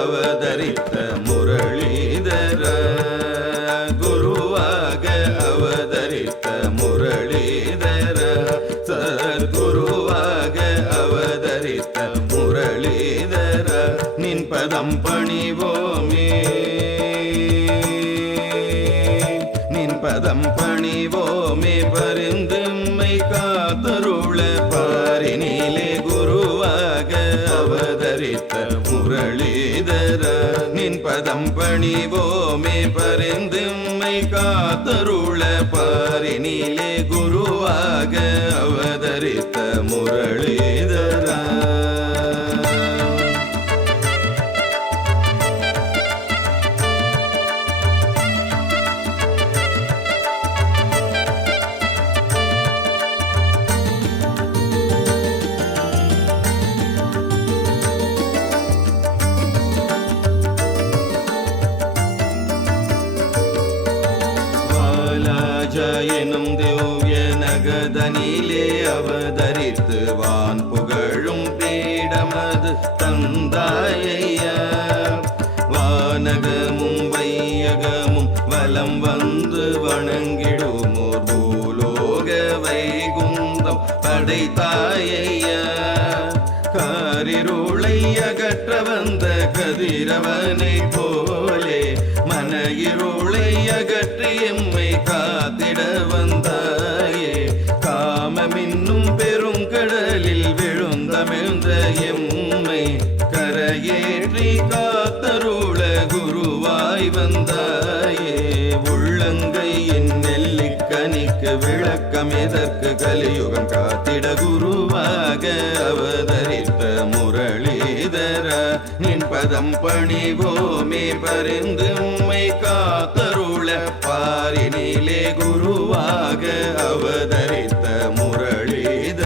அவதரித்த முரளிதர குருவாக அவதரித்த முரளிதர சத்குருவாக அவதரித்த முரளிதர நின் பதம் பணிவோமே. நின் பதம் பணிவோமே பரிந்தும்மை காத்தருள பா பணிவோமே பரிந்தும்மை காத்தருள பாரினிலே குருவாக அவதரித்த முரளிதரா எனும் திவ்ய நகதனிலே அவதரித்து வான் புகழும் பீடமது தந்தாயையா. வானகமும் வையகமும் வலம் வந்து வணங்கிடுமோர் பூலோக வைகுந்தம் படைத்தாயையா. காரிருளை அகற்ற வந்த கதிரவனை போலே மன இருளை அகற்றி எம்மை கா காத்திட வந்தாயே. காமமின்னும் பெருங்கடலில் விழுந்தமிழ்ந்த எம்மை கரையேற்றி காத்தருள குருவாய் வந்தாயே. உள்ளங்கை என் நெல்லிக்கனிக்கு விளக்கம் எதற்கு? கலியுகம் காத்திட குருவாக அவதரித்த முரளிதர. நின் பதம் பணிவோமே பரிந்து உம்மை காத்தருள பாரினிலே குருவாக அவதரித்த